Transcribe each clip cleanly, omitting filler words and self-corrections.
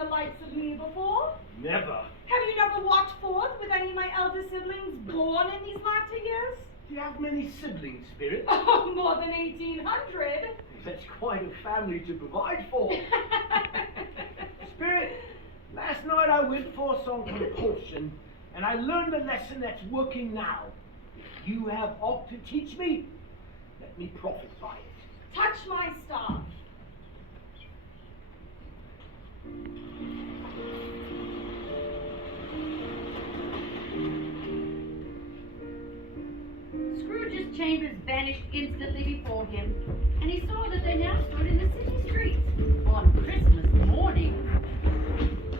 the likes of me before? Never. Have you never walked forth with any of my elder siblings born in these latter years? Do you have many siblings, Spirit? Oh, more than 1,800. That's quite a family to provide for. Spirit, last night I went forth on compulsion, and I learned a lesson that's working now. If you have aught to teach me, let me profit by it. Touch my staff. Scrooge's chambers vanished instantly before him, and he saw that they now stood in the city streets on Christmas morning.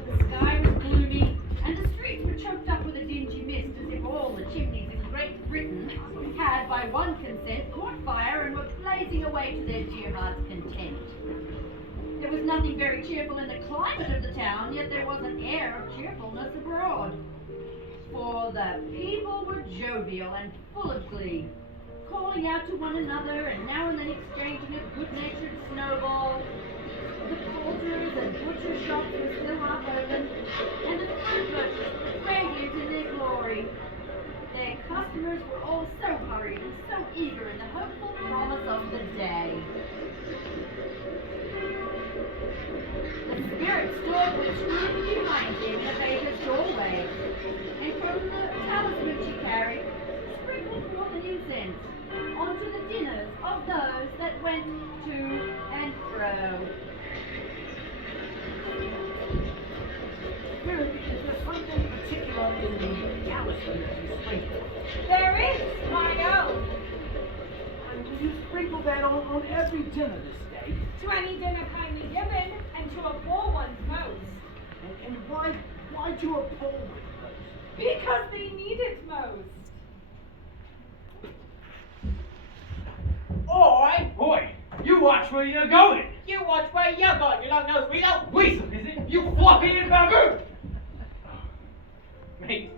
The sky was gloomy, and the streets were choked up with a dingy mist, as if all the chimneys in Great Britain had, by one consent, caught fire and were blazing away to their dear hearts' content. There was nothing very cheerful in the climate of the town, yet there was an air of cheerfulness abroad. For the people were jovial and full of glee, calling out to one another and now and then exchanging a good-natured snowball. The poulterers and butcher shops were still half open, and the fruit merchants were radiant in their glory. Their customers were all so hurried and so eager in the hopeful promise of the day. The spirit stood with Scrooge behind him in a baker's doorway, and from the talisman she carried, sprinkled forth an incense onto the dinners of those that went to and fro. Spirit, is there something particular in the talisman that you sprinkle? There is, I know. And will you sprinkle that on every dinner this day? To any dinner kindly given, and to a poor one's most. And why to a poor one most? Because they need it most. Oi, you watch where you're going. You watch where you're going, you long-nosed weasel. Weasel, is it? You floppy baboon! Mate,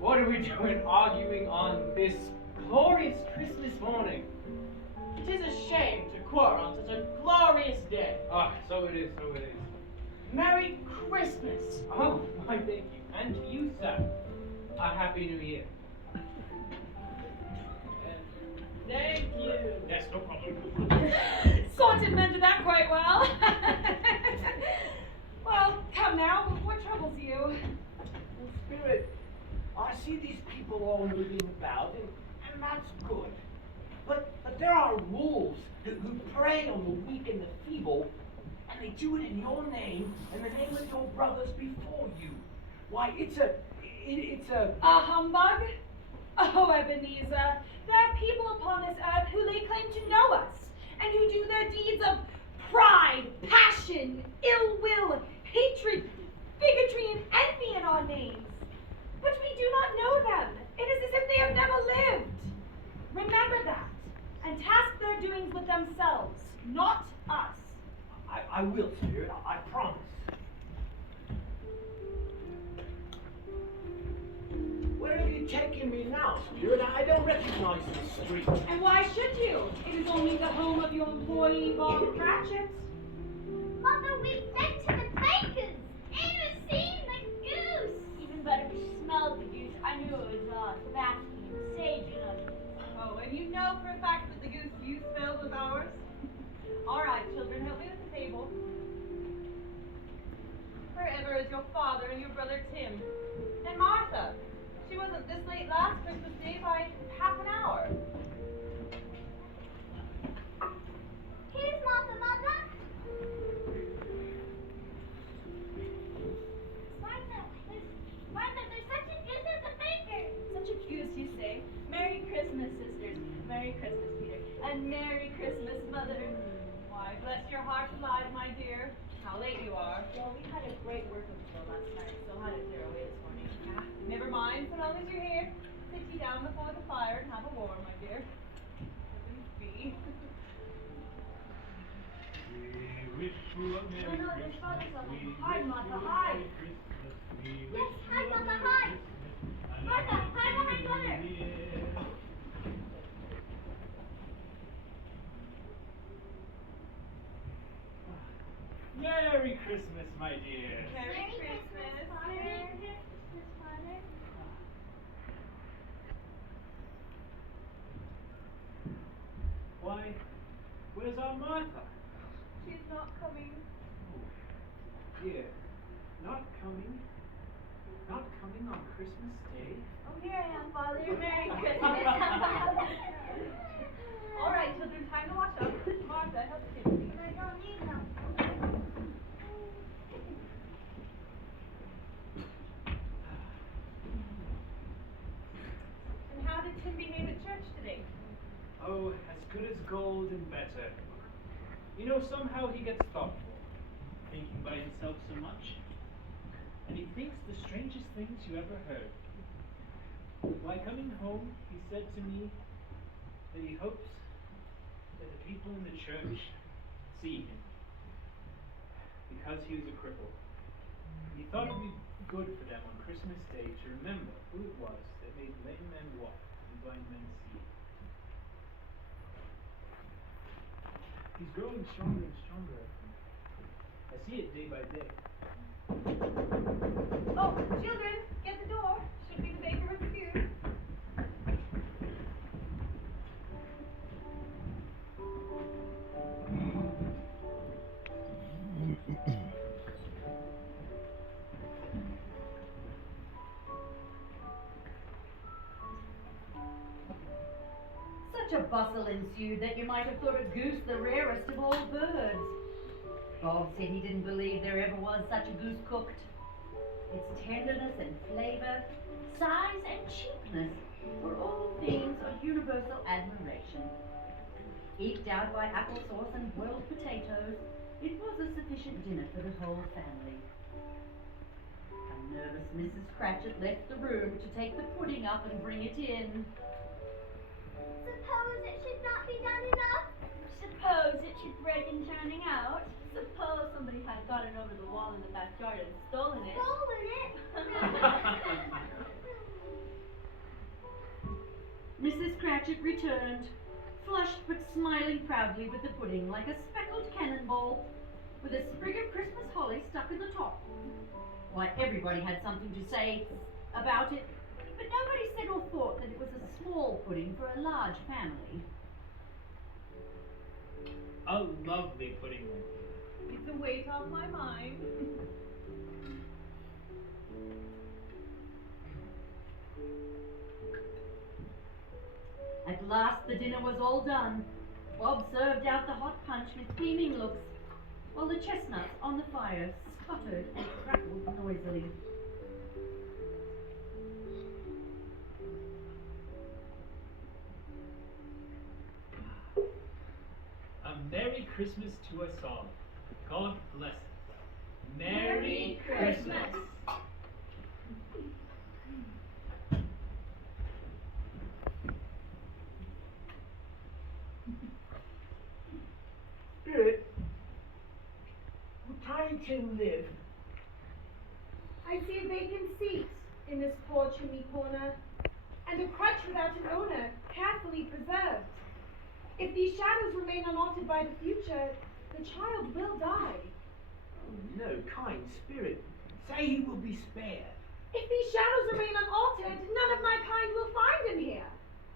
what are we doing arguing on this glorious Christmas morning? It is a shame to quarrel on such a glorious day. Ah, so it is, so it is. Merry Christmas. Oh, why thank you. And to you, sir, a happy new year. Thank you. Yes, no problem. Sorted men did that quite well. Well, come now, what troubles you? Well, Spirit, I see these people all moving about, and that's good. But there are wolves who prey on the weak and the feeble, and they do it in your name and the name of your brothers before you. Why, it's a... A humbug? Oh, Ebenezer, there are people upon this earth who lay claim to know us, and who do their deeds of pride, passion, ill will, hatred, bigotry, and envy in our names. But we do not know them. It is as if they have never lived. Remember that, and task their doings with themselves, not us. I will, Spirit, I promise. Where have you taken me now, Spirit? I don't recognize this street. And why should you? It is only the home of your employee, Bob Cratchit. Mother, we went to the baker's and we've seen the goose. Even better, we smelled the goose. I knew it was Sebastian and Sage, you know. Oh, and you know for a fact that the goose you spilled was ours? All right, children, help me with the table. Wherever is your father and your brother Tim? And Martha? She wasn't this late last Christmas Day by half an hour. Here's Martha, Mother. Martha, there's such a goose at the baker's. Such a goose, you say. Merry Christmas, sisters. Merry Christmas, Peter. And Merry Christmas, Mother. Why, bless your heart alive, my dear. How late you are. Well, we had a great working show last night, so had to clear away this morning. Ah, never mind, so long as you're here. Sit you down before the fire and have a warm, my dear. Be. No, there's father's level. Hide, Martha, hide. Yes, hide, Mother, hide. Martha, hide behind Mother. Merry Christmas, my dear. Merry Christmas. Father. Merry Christmas, Father. Why, where's our Martha? She's not coming. Oh, dear. Not coming? Not coming on Christmas Day? Oh, here I am, Father. Merry Christmas. All right, children, time to wash up. Martha, help Tim. I don't need no. And how did Tim behave at church today? Oh, as good as gold and better. You know, somehow he gets thoughtful, thinking by himself so much. And he thinks the strangest things you ever heard. While coming home, he said to me that he hopes that the people in the church see him, because he was a cripple. He thought it would be good for them on Christmas Day to remember who it was that made lame men walk and blind men see. He's growing stronger and stronger. I see it day by day. Oh, children, get the door. Should be the baker with the food. Such a bustle ensued that you might have thought a goose the rarest of all birds. Bob said he didn't believe there ever was such a goose cooked. Its tenderness and flavour, size and cheapness were all things of universal admiration. Eked out by applesauce and boiled potatoes, it was a sufficient dinner for the whole family. A nervous Mrs. Cratchit left the room to take the pudding up and bring it in. Suppose it should not be done enough? Suppose it should break in turning out. Suppose somebody had gotten over the wall in the backyard and stolen it. Stolen it? Mrs. Cratchit returned, flushed but smiling proudly with the pudding like a speckled cannonball, with a sprig of Christmas holly stuck in the top. Why, everybody had something to say about it, but nobody said or thought that it was a small pudding for a large family. A lovely pudding. It's a weight off my mind. At last the dinner was all done. Bob served out the hot punch with beaming looks, while the chestnuts on the fire sputtered and crackled noisily. A Merry Christmas to us all. God bless us. Merry Christmas. Spirit, will Tiny Tim live? I see a vacant seat in this poor chimney corner, and a crutch without an owner, carefully preserved. If these shadows remain unaltered by the future, the child will die. Oh, no, kind spirit. Say he will be spared. If these shadows remain unaltered, none of my kind will find him here.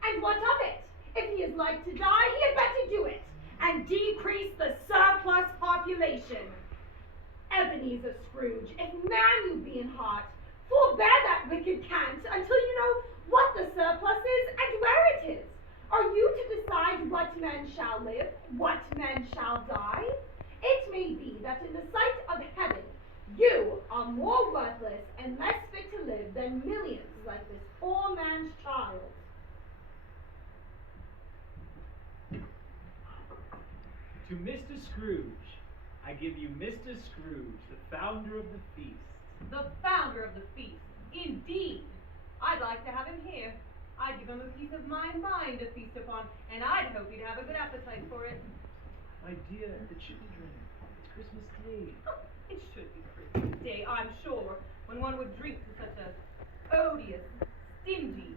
And what of it? If he is like to die, he had better do it, and decrease the surplus population. Ebenezer Scrooge, if man you be in heart, forbear that wicked cant until you know what the surplus is and where it is. Are you to decide what men shall live, what men shall die? It may be that in the sight of heaven, you are more worthless and less fit to live than millions like this poor man's child. To Mr. Scrooge, I give you Mr. Scrooge, the founder of the feast. The founder of the feast. Indeed. I'd like to have him here. I'd give him a piece of my mind to feast upon, and I'd hope he'd have a good appetite for it. My dear, the children, it's Christmas Day. It should be Christmas Day, I'm sure, when one would drink to such a odious, stingy,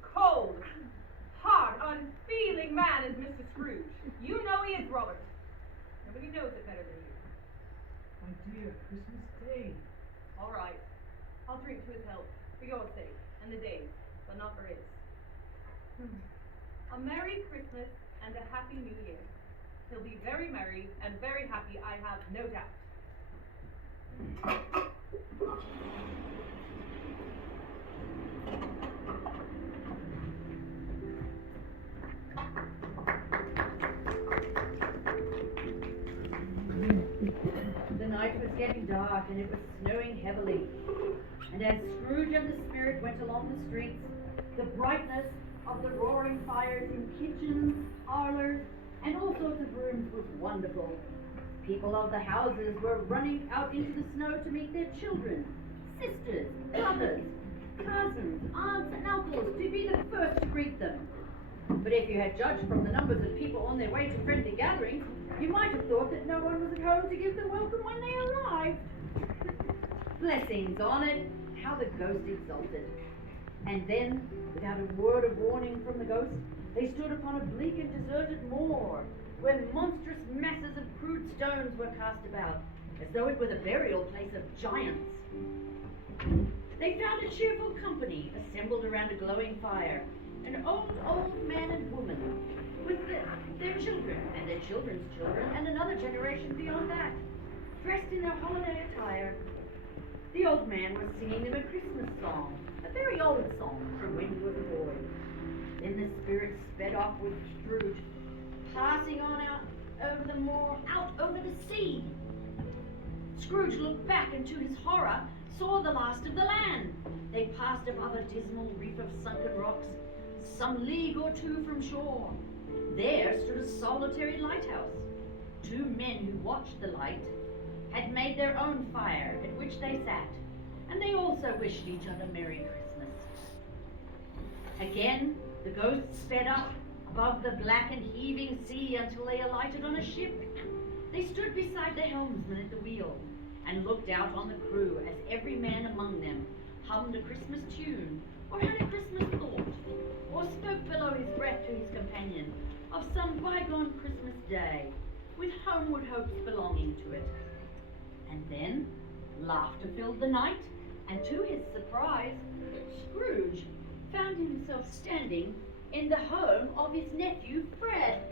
cold, hard, unfeeling man as Mr. Scrooge. You know he is, Robert. Nobody knows it better than you. dear, Christmas Day. All right. I'll drink to his health, for your sake, and the day's, but not for his. A Merry Christmas and a Happy New Year. He'll be very merry and very happy, I have no doubt. The night was getting dark and it was snowing heavily. And as Scrooge and the Spirit went along the streets, the brightness of the roaring fires in kitchens, parlors, and all sorts of rooms was wonderful. People of the houses were running out into the snow to meet their children, sisters, brothers, cousins, aunts, and uncles to be the first to greet them. But if you had judged from the numbers of people on their way to friendly gatherings, you might have thought that no one was at home to give them welcome when they arrived. Blessings on it, how the ghost exulted. And then, without a word of warning from the ghost, they stood upon a bleak and deserted moor, where monstrous masses of crude stones were cast about, as though it were the burial place of giants. They found a cheerful company assembled around a glowing fire, an old man and woman, with their children and their children's children, and another generation beyond that, dressed in their holiday attire. The old man was singing them a Christmas song, a very old song from when he was a boy. Then the Spirit sped off with Scrooge, passing on out over the moor, out over the sea. Scrooge looked back and to his horror saw the last of the land. They passed above a dismal reef of sunken rocks, some league or two from shore. There stood a solitary lighthouse. Two men who watched the light had made their own fire at which they sat, and they also wished each other Merry Christmas. Again, the ghosts sped up above the black and heaving sea until they alighted on a ship. They stood beside the helmsman at the wheel and looked out on the crew as every man among them hummed a Christmas tune or had a Christmas thought or spoke below his breath to his companion of some bygone Christmas day with homeward hopes belonging to it. And then laughter filled the night, and to his surprise, Scrooge found himself standing in the home of his nephew Fred.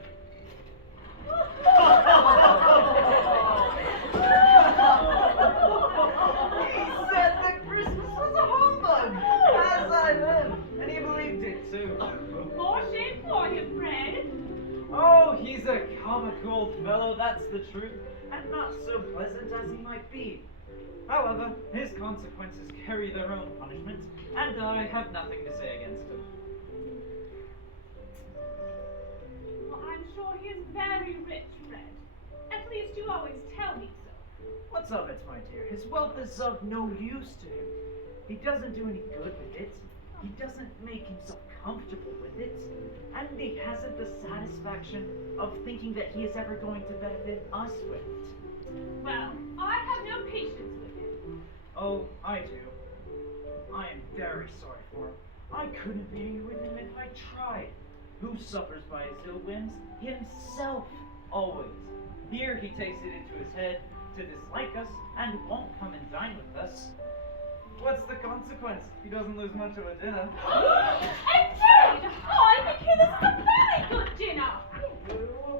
He said that Christmas was a humbug, as I live, and he believed it too. More shame for you, Fred. Oh, he's a comic old fellow, that's the truth, and not so pleasant as he might be. However, his consequences carry their own punishment, and I have nothing to say against him. Well, I'm sure he is very rich, Fred. At least you always tell me so. What's of it, my dear? His wealth is of no use to him. He doesn't do any good with it. He doesn't make himself comfortable with it. And he hasn't the satisfaction of thinking that he is ever going to benefit us with it. Well, I have no patience with him. Oh, I do. I am very sorry for him. I couldn't be with him if I tried. Who suffers by his ill whims? Himself, always. Here he takes it into his head to dislike us and won't come and dine with us. What's the consequence? He doesn't lose much of a dinner. Indeed! I think he is a very good dinner.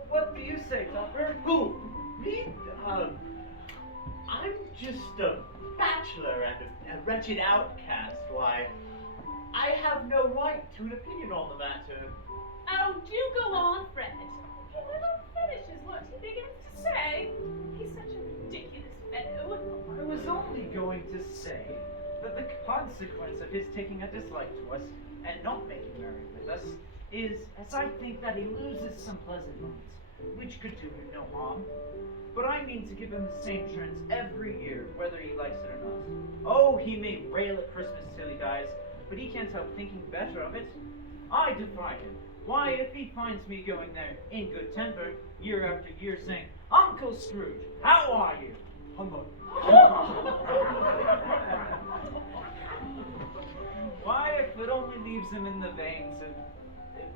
What do you say, Topper? Who? Me? I'm just a bachelor and a wretched outcast. Why, I have no right to an opinion on the matter. Oh, do go on, Fred. He never finishes what he begins to say. He's such a ridiculous fellow. I was only going to say that the consequence of his taking a dislike to us and not making merry with us is, as I think, that he loses some pleasant moments, which could do him no harm. But I mean to give him the same chance every year, whether he likes it or not. Oh, he may rail at Christmas till he dies, but he can't help thinking better of it. I defy him. Why, if he finds me going there in good temper, year after year, saying, Uncle Scrooge, how are you? Humbug. Why, if it only leaves him in the vein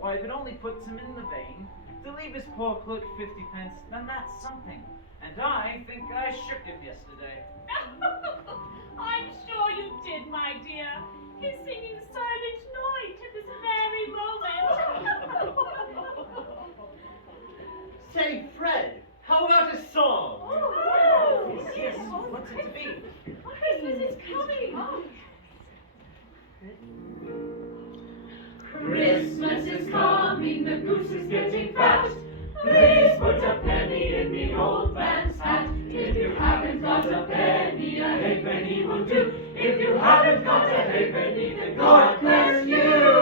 if it only puts him in the vein to leave his poor clerk 50 pence, then that's something. And I think I shook him yesterday. I'm sure you did, my dear. He's singing Silent Night at this very moment. Say, Fred, how about a song? Oh, Yes, what's it to be? Christmas is coming. Christmas is coming, the goose is getting fat. Please put a penny in the old man's hat. If you haven't got a penny, a halfpenny will do. If you haven't got a halfpenny, then God bless you.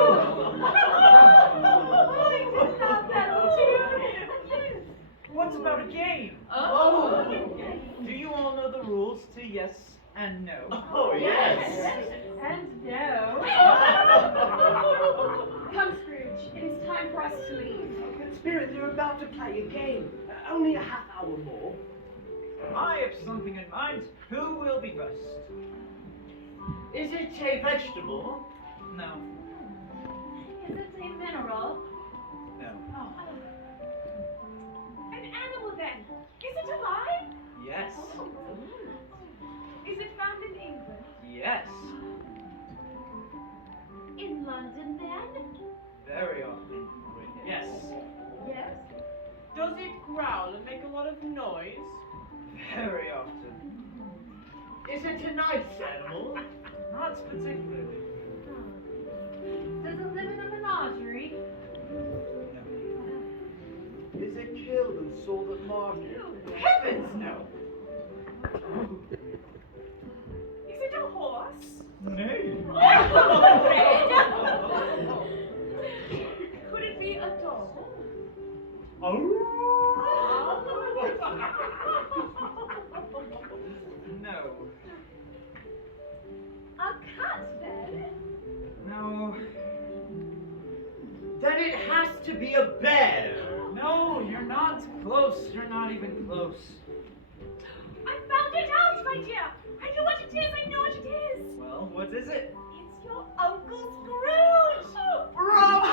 What's about a game? Oh. Do you all know the rules to yes and no? Oh, yes. And no. Come, Scrooge. It is time for us to leave. Spirit, they're about to play a game. Only a half hour more. I have something in mind. Who will be first? Is it a vegetable? No. Is it a mineral? No. An animal, then. Is it alive? Yes. Is it found in England? Yes. In London, then? Very often. Yes. Yes. Does it growl and make a lot of noise? Very often. Is it a nice animal? Not particularly. Does it live in a menagerie? Is it killed and sold at market? Heavens, no! Is it a horse? Nay. Could it be a dog? No. A cat, then? No. Then it has to be a bear. No, you're not close. You're not even close. I found it out, my dear. I know what it is. I know what it is. Well, what is it? It's your Uncle Scrooge. Bravo!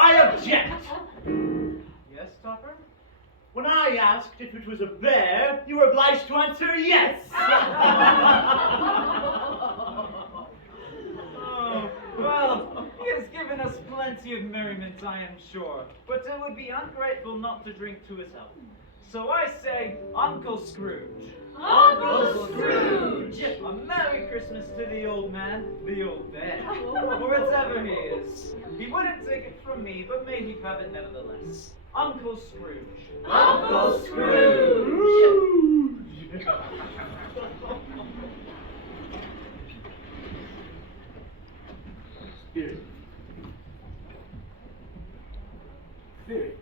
I object. Yes, Topper? When I asked if it was a bear, you were obliged to answer yes. Oh, well, he has given us plenty of merriment, I am sure. But it would be ungrateful not to drink to his health. So I say, Uncle Scrooge. Uncle Scrooge! A Merry Christmas to the old man, the old bear, or whatever he is. He wouldn't take it from me, but may he have it nevertheless. Uncle Scrooge. Uncle Scrooge! Spirit. Spirit,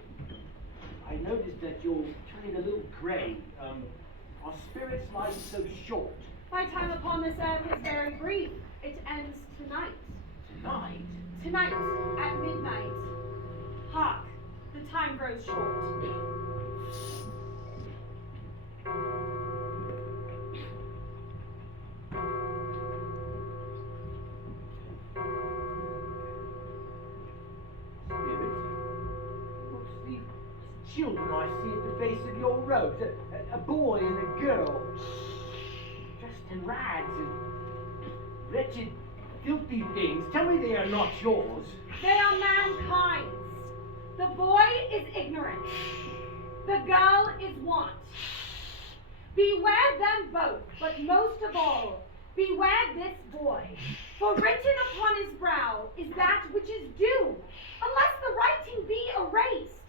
I noticed that you're turning a little grey. Are spirits' lives so short? My time upon this earth is very brief. It ends tonight. Tonight? Tonight, at midnight. Hark, the time grows short. Spirit, what's the children I see at the base of your road? A boy and a girl, dressed in rags and wretched, filthy things. Tell me they are not yours. They are mankind's. The boy is ignorant. The girl is want. Beware them both, but most of all, beware this boy. For written upon his brow is that which is due, unless the writing be erased.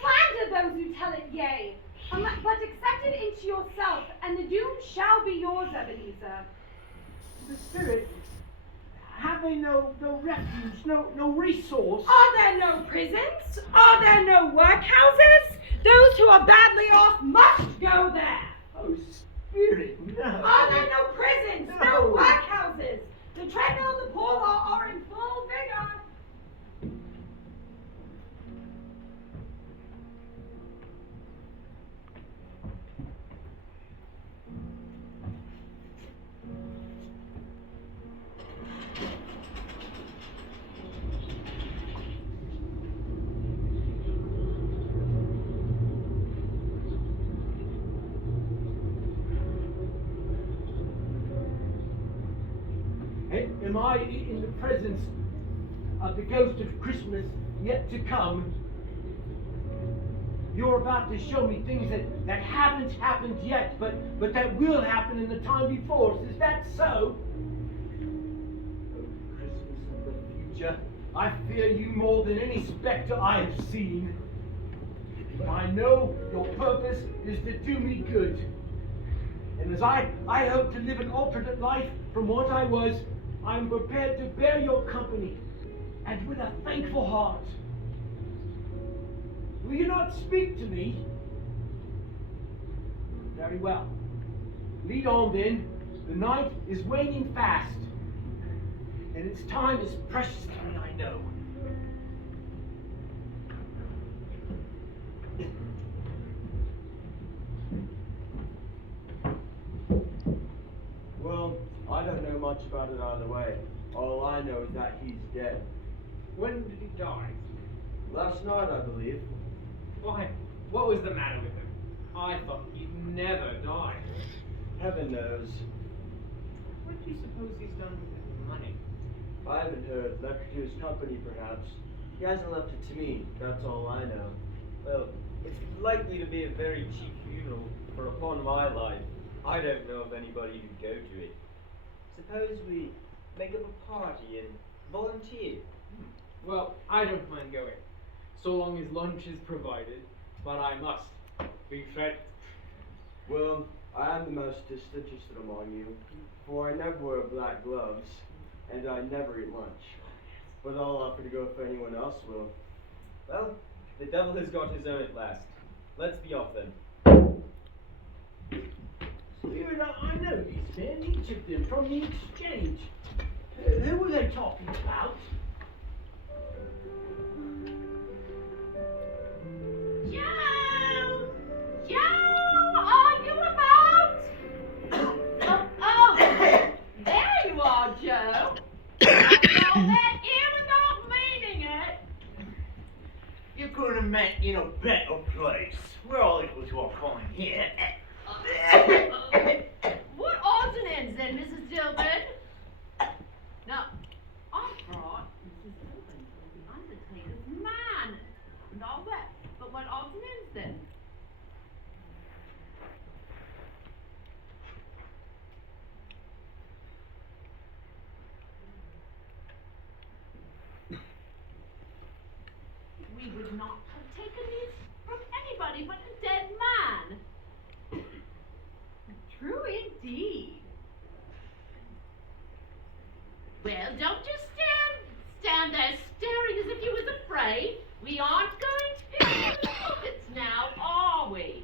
Slander those who tell it yea, but accept it into yourself, and the doom shall be yours, Ebenezer. The spirit, have they no refuge, no resource? Are there no prisons? Are there no workhouses? Those who are badly off must go there. Oh, spirit, no. Are there no prisons? No No. workhouses? The treadmill and the poor law are in full vigor. Am I in the presence of the ghost of Christmas yet to come? You're about to show me things that haven't happened yet, but that will happen in the time before us. Is that so? Oh, Christmas of the future, I fear you more than any spectre I have seen. But I know your purpose is to do me good. And as I hope to live an alternate life from what I was, I am prepared to bear your company, and with a thankful heart. Will you not speak to me? Very well. Lead on then. The night is waning fast, and its time is precious to me, I know. Well, I don't know much about it either way. All I know is that he's dead. When did he die? Last night, I believe. Why, what was the matter with him? I thought he'd never die. Heaven knows. What do you suppose he's done with his money? I haven't heard. Left it to his company, perhaps. He hasn't left it to me. That's all I know. Well, it's likely to be a very cheap funeral, for upon my life, I don't know of anybody who'd go to it. Suppose we make up a party and volunteer. Well, I don't mind going, so long as lunch is provided, but I must be fed. Well, I am the most disinterested among you, for I never wear black gloves, and I never eat lunch. But I'll offer to go if anyone else will. Well, the devil has got his own at last. Let's be off then. Spirit, I know these men, each of them, from the exchange. Who were they talking about? Joe! Joe, are you about? Oh, there you are, Joe. I call that in without meaning it. You could have met in a better place. We're all equal to our calling here. What odds and ends then, Mrs. Dilbert? Now, I brought Mrs. Dilbert for the undertaker's man and all that. But what odds and ends then? We would not have taken these from anybody but a dead man. True indeed. Well, don't just stand there staring as if you was afraid. We aren't going to pick up the puppets now, are we?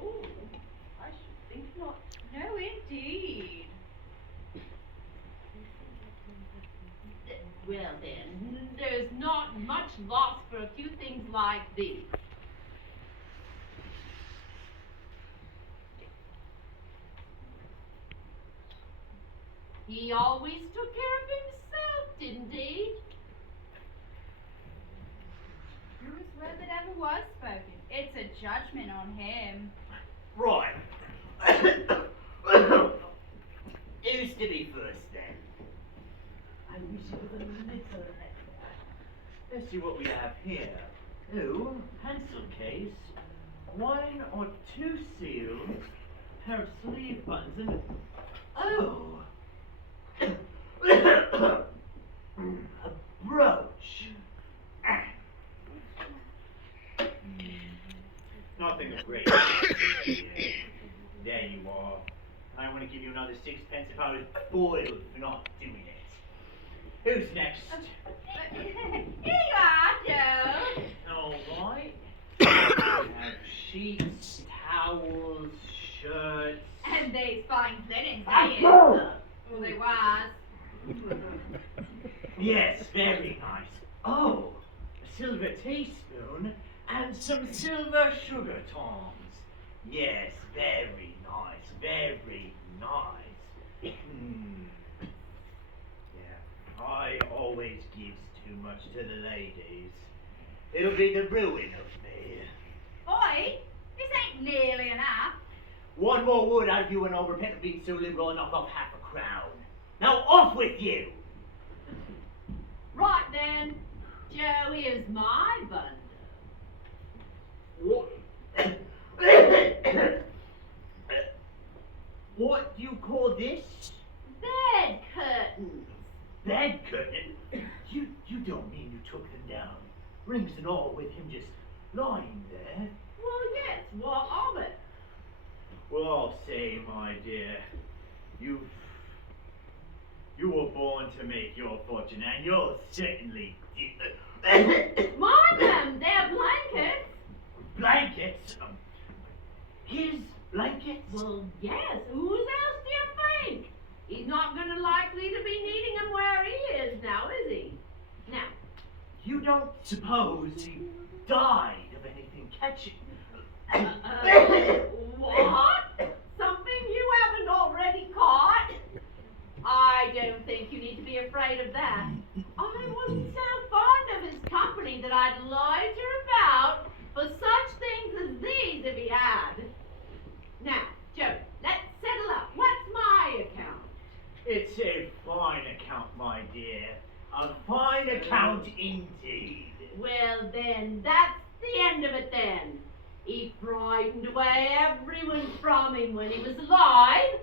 Oh, I should think not. No, indeed. Well then, there's not much loss for a few things like these. He always took care of himself, didn't he? Truest word that ever was spoken. It's a judgment on him. Right. Who's to be first then? I wish it was a little less. Let's see what we have here. Oh, pencil case, 1 or 2 seals, pair of sleeve buttons, and oh, a brooch. Nothing of great. There you are. I want to give you another 6p if I was foiled for not doing it. Who's next? Here you are, Joe. All right. We have sheets, towels, shirts. And these fine linens, they is. Well, they was. Yes, very nice. Oh, a silver teaspoon and some silver sugar tongs. Yes, very nice, very nice. Yeah, I always gives too much to the ladies. It'll be the ruin of me. Boy, this ain't nearly enough. One more word out of you and I'll repent of being so liberal and knock off half a crown. Now off with you! Right then, Joe, here's my bundle. What? What do you call this? Bed curtains. Bed curtain? You don't mean you took them down, rings and all, with him just lying there? Well, yes, what of it? Well, I'll say, my dear, you were born to make your fortune, and you'll certainly do. Mind them, they're blankets. Blankets? His blankets? Well, yes, whose else do you think? He's not gonna likely to be needing them where he is now, is he? Now, You don't suppose he died of anything catching? what? Something you haven't already caught? I don't think you need to be afraid of that. I wasn't so fond of his company that I'd loiter about for such things as these if he had. Now, Joe, let's settle up. What's my account? It's a fine account, my dear. A fine account indeed. Well then, that's the end of it then. He frightened away everyone from him when he was alive,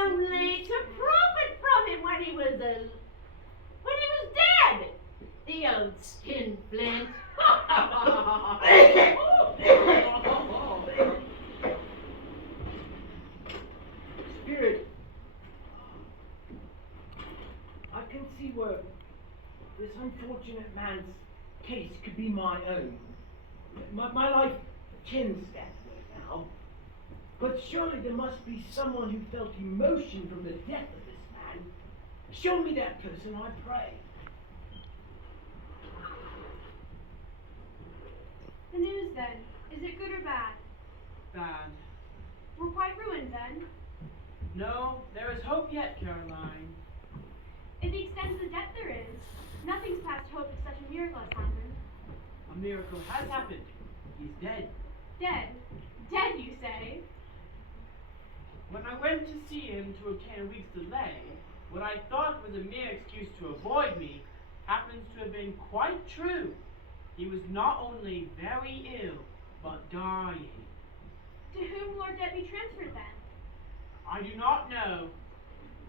only to profit from him when he was dead. The old skinflint. Spirit, I can see where this unfortunate man's case could be my own. My life tends that way now. But surely there must be someone who felt emotion from the death of this man. Show me that person, I pray. The news then, is it good or bad? Bad. We're quite ruined then. No, there is hope yet, Caroline. If he extends the death there is, nothing's past hope if such a miracle has happened. A miracle has happened. He's dead. Dead? Dead, you say? When I went to see him to obtain a week's delay, what I thought was a mere excuse to avoid me happens to have been quite true. He was not only very ill, but dying. To whom will our debt be transferred then? I do not know,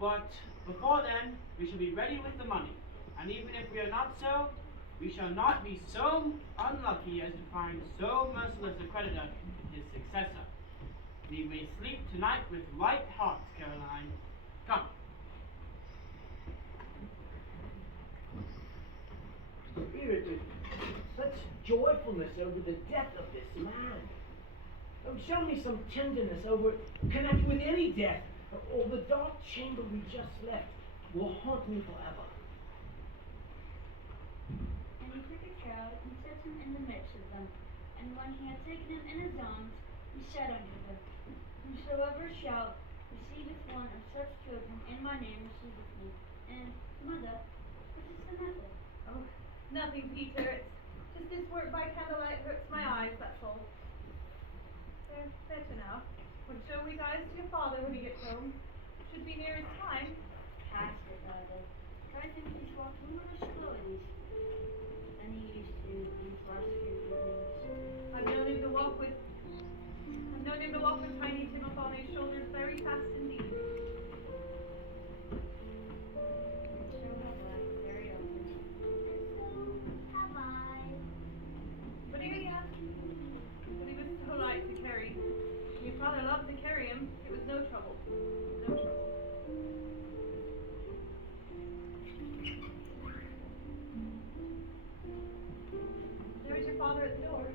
but before then, we shall be ready with the money. And even if we are not so, we shall not be so unlucky as to find so merciless a creditor in his successor. We may sleep tonight with light hearts, Caroline. Come. Spirited, such joyfulness over the death of this man. Oh, show me some tenderness over connected with any death, or the dark chamber we just left will haunt me forever. And he took a child and set him in the midst of them. And when he had taken him in his arms, he said unto them, Whosoever shall receiveth one of such children in my name receiveth me. And, Mother, what is the matter? Oh, nothing, Peter. It's just this work by candlelight hurts my eyes, that's all. They're better now. We'll show we guys to your father when he gets home. Should be near his time. Past it, Mother. I think he's walking with us slowly. And he used to these last few evenings. I've known him to walk with Tiny Tim upon his shoulders very fast indeed. So have I, very often. And so have I. But he was so light to carry. Your father loved to carry him. It was no trouble. No trouble. There's your father at the door.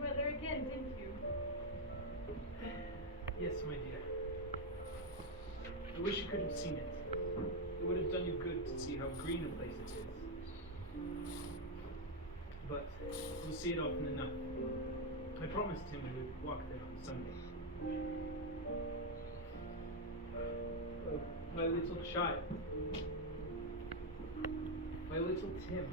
Weather again, didn't you? Yes, my dear. I wish you could have seen it. It would have done you good to see how green a place it is. But we'll see it often enough. I promised him we would walk there on Sunday. Oh, my little child. My little Tim.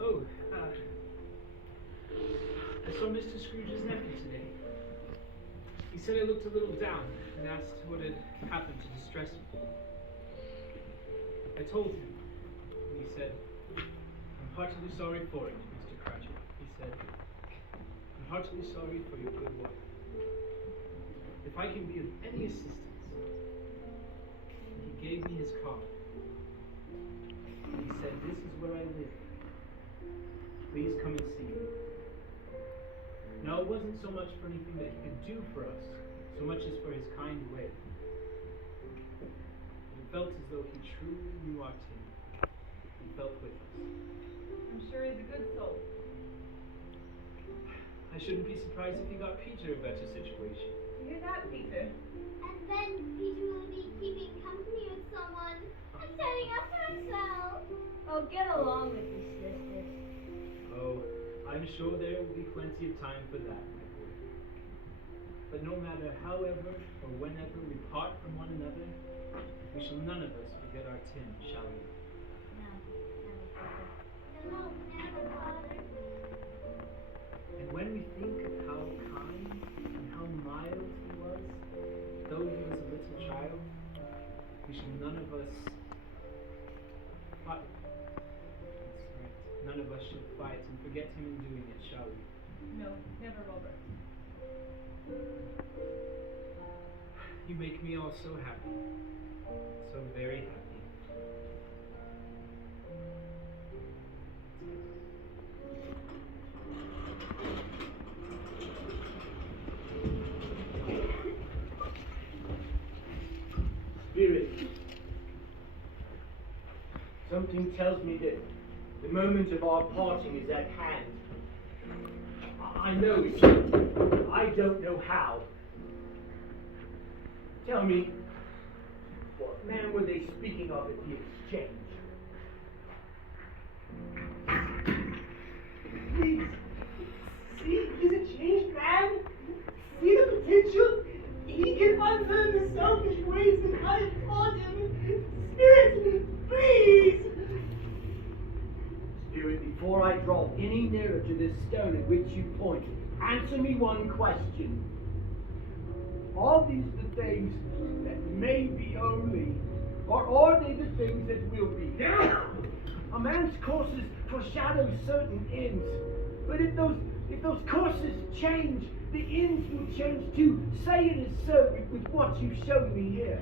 Oh, I saw Mr. Scrooge's nephew today. He said I looked a little down and asked what had happened to distress me. I told him, and he said, I'm heartily sorry for it, Mr. Cratchit. He said, I'm heartily sorry for your good work. If I can be of any assistance, and he gave me his card. He said, this is where I live. Please come and see me. Now, it wasn't so much for anything that he could do for us, so much as for his kind way. It felt as though he truly knew our Tim. He felt with us. I'm sure he's a good soul. I shouldn't be surprised if he got Peter a better situation. You hear that, Peter? And then Peter will be keeping company with someone and setting up for himself. Oh, get along with you, sisters. Oh, I'm sure there will be plenty of time for that, my boy. But no matter however or whenever we part from one another, we shall none of us forget our Tim, shall we? No, never, Father. No, never, Father. And when we think of how kind and how mild he was, though he was a little child, we shall none of us fight. That's right. None of us should fight and forget him in doing it, shall we? No, never, Robert. You make me all so happy. So very happy. Spirit, something tells me that the moment of our parting is at hand. I know it's I don't know how. Tell me, what man were they speaking of at the exchange? Please, see, he's a changed man. See the potential. He can unlearn the selfish ways that I have taught him. Spirit, please. Spirit, before I draw any nearer to this stone at which you point, answer me one question. Are these the things that may be only, or are they the things that will be? A man's courses foreshadow certain ends, but if those courses change, the ends will change too. Say it is so with what you've shown me here.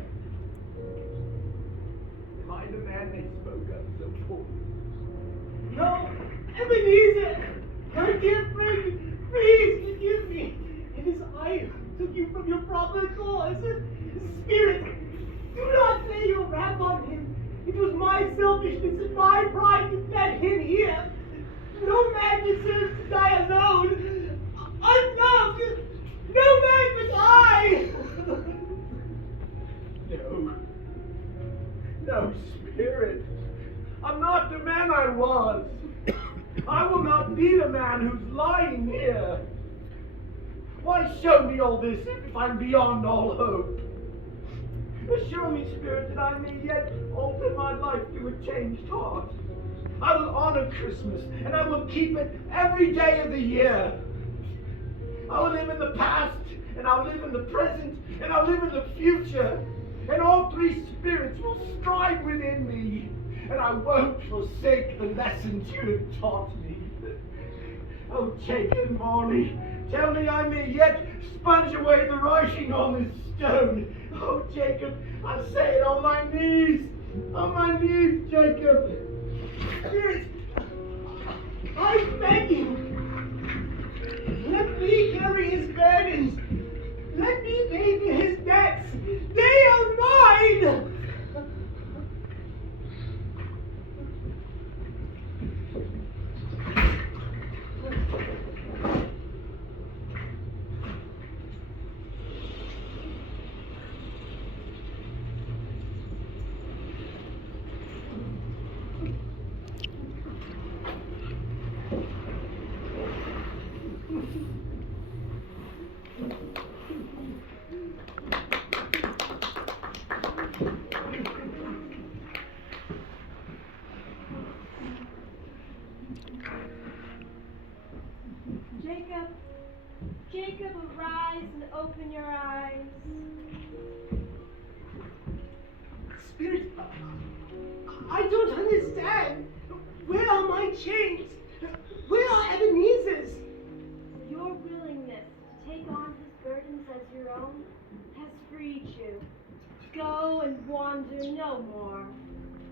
Am I the man they spoke of so poorly? No, Ebenezer, my dear friend, please forgive me. It is I who took you from your proper cause. Spirit, do not lay your wrath on him. It was my selfishness and my pride that led him here. No man deserves to die alone, unloved. No man but I. No, Spirit. I'm not the man I was. I will not be the man who's lying here. Why show me all this if I'm beyond all hope? Assure me, Spirit, that I may yet alter my life to a changed heart. I will honor Christmas, and I will keep it every day of the year. I will live in the past, and I'll live in the present, and I'll live in the future. And all three spirits will strive within me, and I won't forsake the lessons you have taught me. Oh, Jacob Morley, tell me I may yet sponge away the writing on this stone. Oh, Jacob, I say it on my knees, Jacob. Spirit, I beg you, let me carry his burdens. Let me pay for his debts. They are mine. understand. Where are my chains? Where are Ebenezer's? Your willingness to take on his burdens as your own has freed you. Go and wander no more.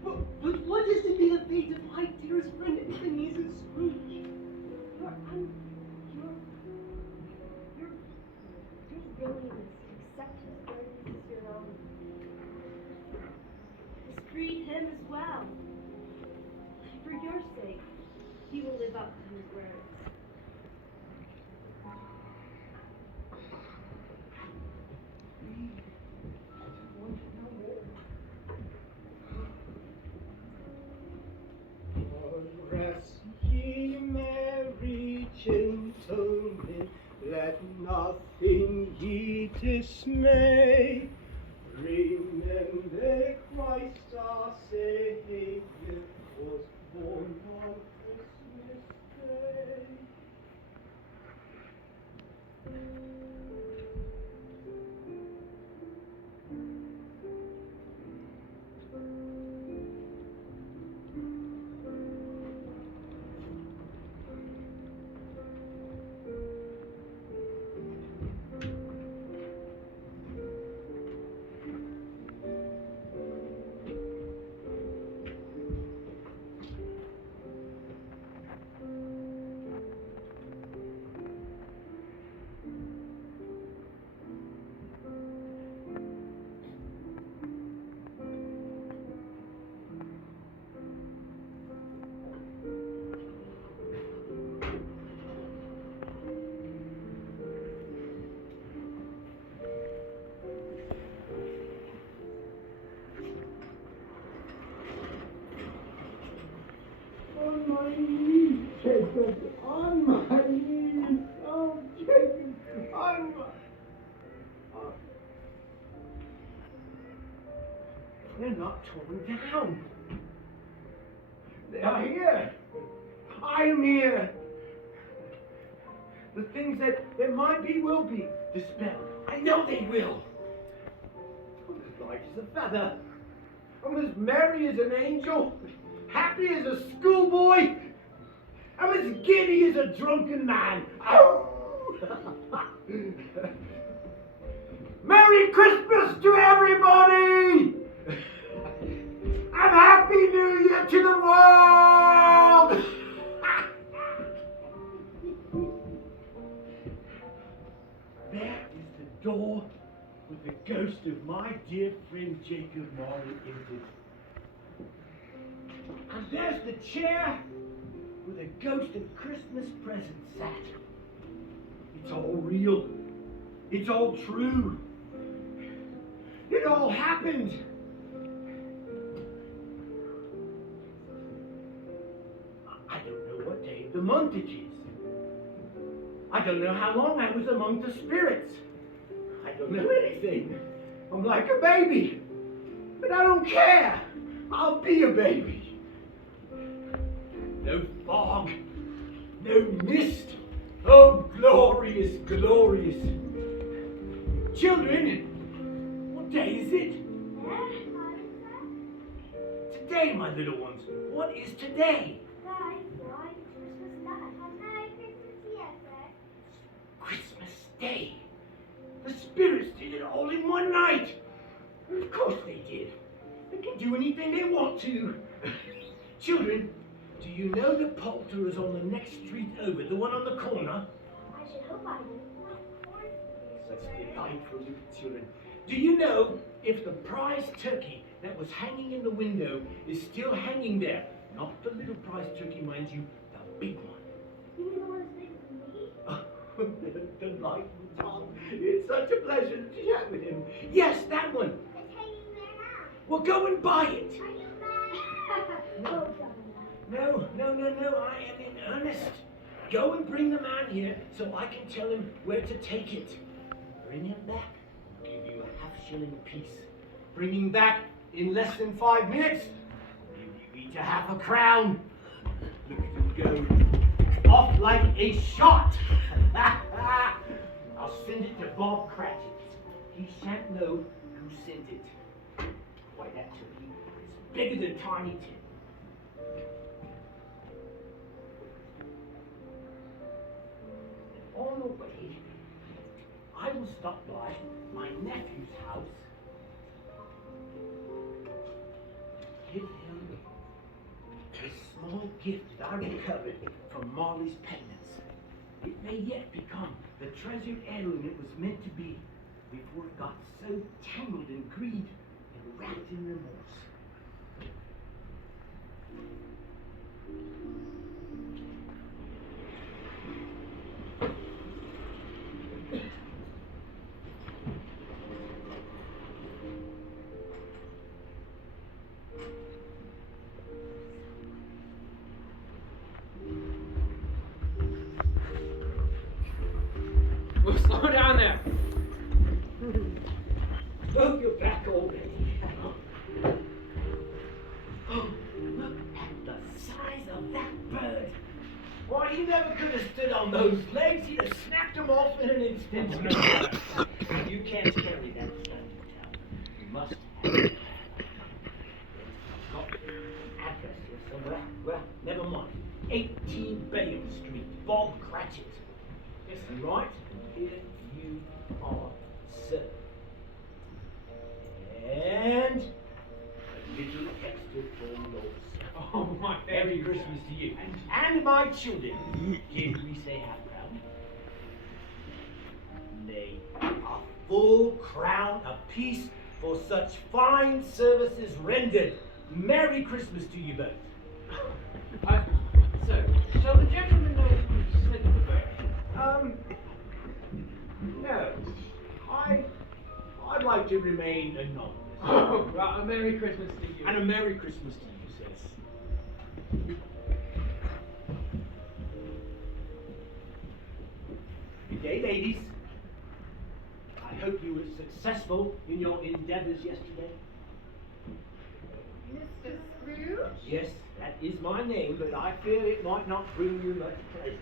But what is to be the fate of my dearest friend Ebenezer Scrooge? Your willingness to accept his burdens as your own has freed him as well. For your sake, he will live up to his words. Rest ye merry gentlemen, let nothing ye dismay. Remember Christ our Savior was born on Christmas Day. On my knees, Jacob, on my knees, oh Jacob, on my... Oh. They're not torn down. They are here. I'm here. The things that might be will be dispelled. I know they will. I'm as light as a feather. I'm as merry as an angel. Happy as a schoolboy. I'm as giddy as a drunken man. Oh! Merry Christmas to everybody! And Happy New Year to the world! There is the door with the ghost of my dear friend Jacob Marley entered. And there's the chair with a ghost of Christmas present sat. It's all real. It's all true. It all happened. I don't know what day of the month it is. I don't know how long I was among the spirits. I don't know anything. I'm like a baby. But I don't care. I'll be a baby. No fog, no mist. Oh, glorious, glorious. Children, what day is it? Today, my little ones. What is today? Christmas Day. The spirits did it all in one night. Of course they did. They can do anything they want to. Children, do you know the poulterer is on the next street over, the one on the corner? I should hope I do. Such delightful little children. Do you know if the prize turkey that was hanging in the window is still hanging there? Not the little prize turkey, mind you, the big one. You mean the one as big as me? Oh, delightful Tom. It's such a pleasure to chat with him. Yes, that one. It's hanging there now. Well, go and buy it. Are you mad? No, I am in earnest. Go and bring the man here so I can tell him where to take it. Bring him back. I'll give you a half-shilling apiece. Bring him back in less than 5 minutes. I'll give you each a half a crown. Look at him go. Off like a shot. I'll send it to Bob Cratchit. He shan't know who sent it. Why, that turkey is bigger than Tiny Tim. On the way, I will stop by my nephew's house, give him a small gift that I recovered from Marley's penance. It may yet become the treasured heirloom it was meant to be before it got so tangled in greed and wrapped in remorse. Well, slow down there. Oh, you're back already. Oh, look at the size of that bird. Why, he never could have stood on those legs. He'd have snapped them off in an instant. You can't carry that stone to town. You must have it. Got address here somewhere. Well, never mind. 18 Bayham Street, Bob Cratchit. Yes, I'm right. Here you are, sir. And a little extra for yourself. Oh, my Merry Christmas to you. And my children. Did we say half crown? Nay, a full crown apiece for such fine services rendered. Merry Christmas to you both. So, shall the gentleman know who sent the bird? No. I'd like to remain anonymous. Oh, well, a Merry Christmas to you. And a Merry Christmas to you, sis. Good day, ladies. I hope you were successful in your endeavors yesterday. Mr. Scrooge? Yes, that is my name, but I fear it might not bring you much pleasure.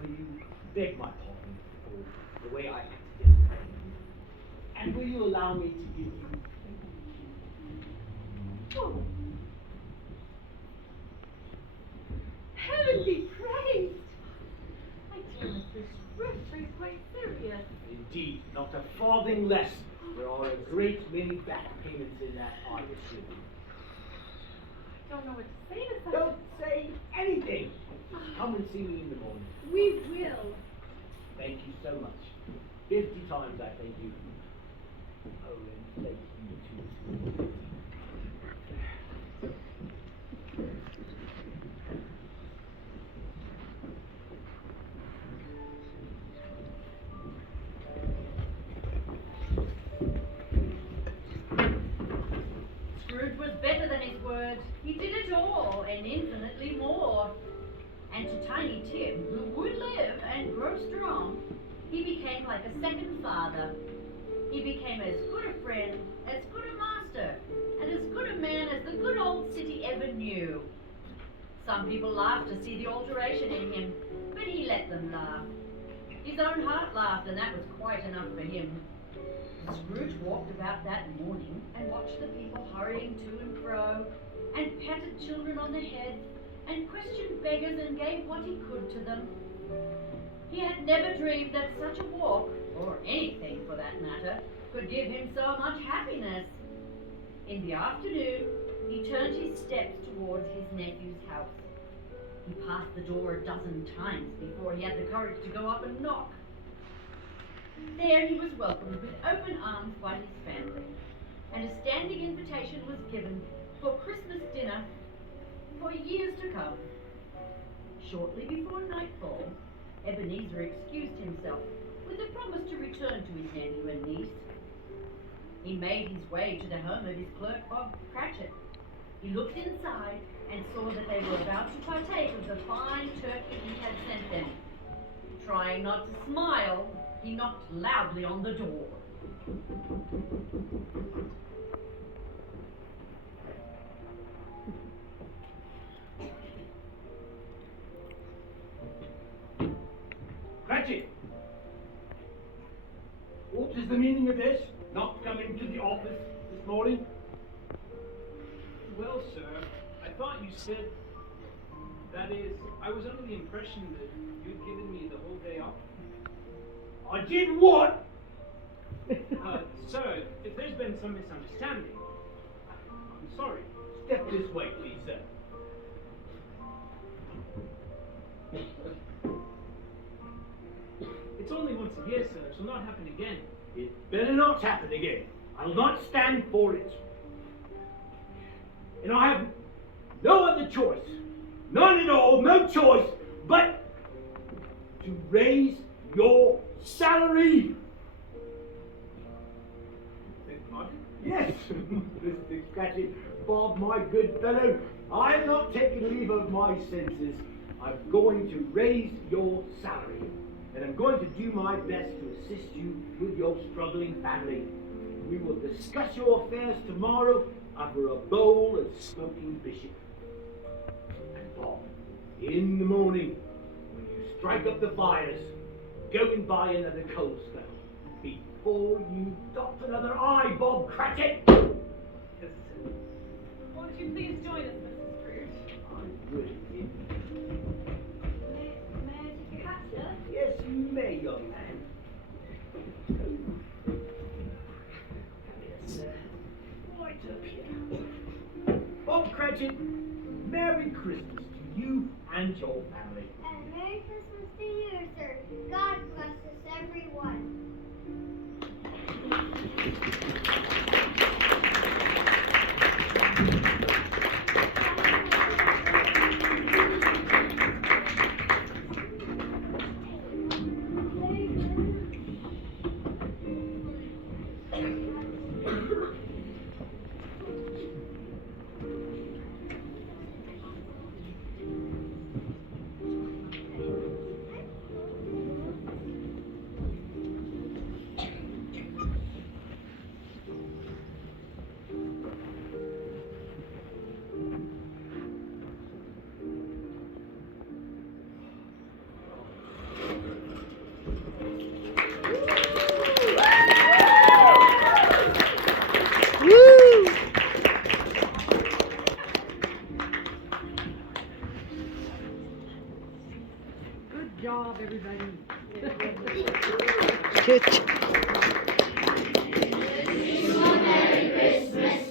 Will you beg my pardon for the way I acted yesterday? And will you allow me to give you... Oh. Heaven be praised! I tell Mr. Scrooge is quite serious. Indeed, not a farthing less. There are a great many back payments in that, I assure you. I don't know what to say to such Don't say anything. Come and see me in the morning. We will. Thank you so much. 50 times I thank you. Oh, and thank you too. Scrooge was better than his word. He did it all, and infinitely more. And to Tiny Tim, who would live and grow strong, he became like a second father. He became as good a friend, as good a master, and as good a man as the good old city ever knew. Some people laughed to see the alteration in him, but he let them laugh. His own heart laughed, and that was quite enough for him. Scrooge walked about that morning and watched the people hurrying to and fro, and patted children on the head, and questioned beggars and gave what he could to them. He had never dreamed that such a walk, or anything for that matter, could give him so much happiness. In the afternoon, he turned his steps towards his nephew's house. He passed the door a dozen times before he had the courage to go up and knock. There he was welcomed with open arms by his family, and a standing invitation was given for Christmas dinner for years to come. Shortly before nightfall, Ebenezer excused himself with a promise to return to his nephew and niece. He made his way to the home of his clerk, Bob Cratchit. He looked inside and saw that they were about to partake of the fine turkey he had sent them. Trying not to smile, he knocked loudly on the door. Cratchit! What is the meaning of this? Not coming to the office this morning? Well, sir, I thought you said... That is, I was under the impression that you'd given me the whole day off. I did what? Sir, if there's been some misunderstanding, I'm sorry. Step this way, please, sir. It's only once a year, sir. It shall not happen again. It better not happen again. I'll not stand for it. And I have no other choice, none at all, no choice, but to raise your salary. Yes, Mr. Cratchit, Bob, my good fellow, I'm not taking leave of my senses. I'm going to raise your salary, and I'm going to do my best to assist you with your struggling family. We will discuss your affairs tomorrow over a bowl of smoking bishop. And Bob, in the morning, when you strike up the fires, go and buy another coal scuttle. Before you dot another I, Bob Cratchit! Won't you please join us, Mrs. Scrooge? I will. May I take your hat, sir? Yes, you may, young man. Come here, sir. Right up here. Bob Cratchit, Merry Christmas to you and your family. And Merry Christmas to you, sir. God bless us, everyone. Good job, everybody. Good.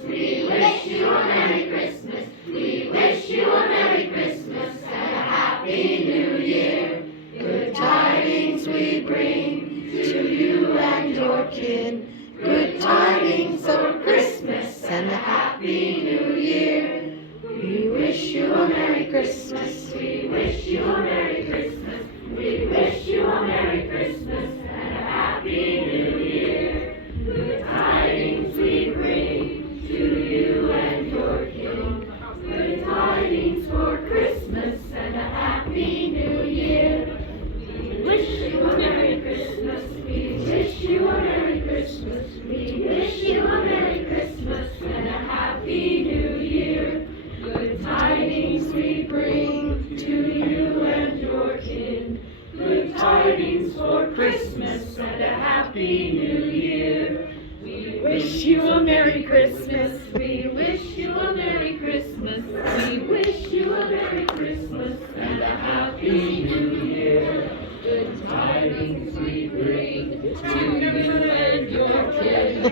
We wish you a Merry Christmas. We wish you a Merry Christmas and a Happy New Year. Good tidings we bring to you and your kin. Good tidings of Christmas and a Happy New Year. We wish you a Merry Christmas. We wish you a Merry Christmas. We wish you a Merry Christmas and a Happy New Year. Good tidings we bring to you and your kin. Good tidings for Christmas and a Happy New Year. We wish you a Merry Christmas. We wish you a Merry Christmas. We wish you a Merry Christmas and a Happy New Year. Good tidings we bring to you and your kin. Good tidings for Christmas and a Happy New Year. We wish you a Merry Christmas. We wish you a Merry Christmas. We wish you a Merry Christmas and a Happy New Year. Good tidings we bring to you and your kin.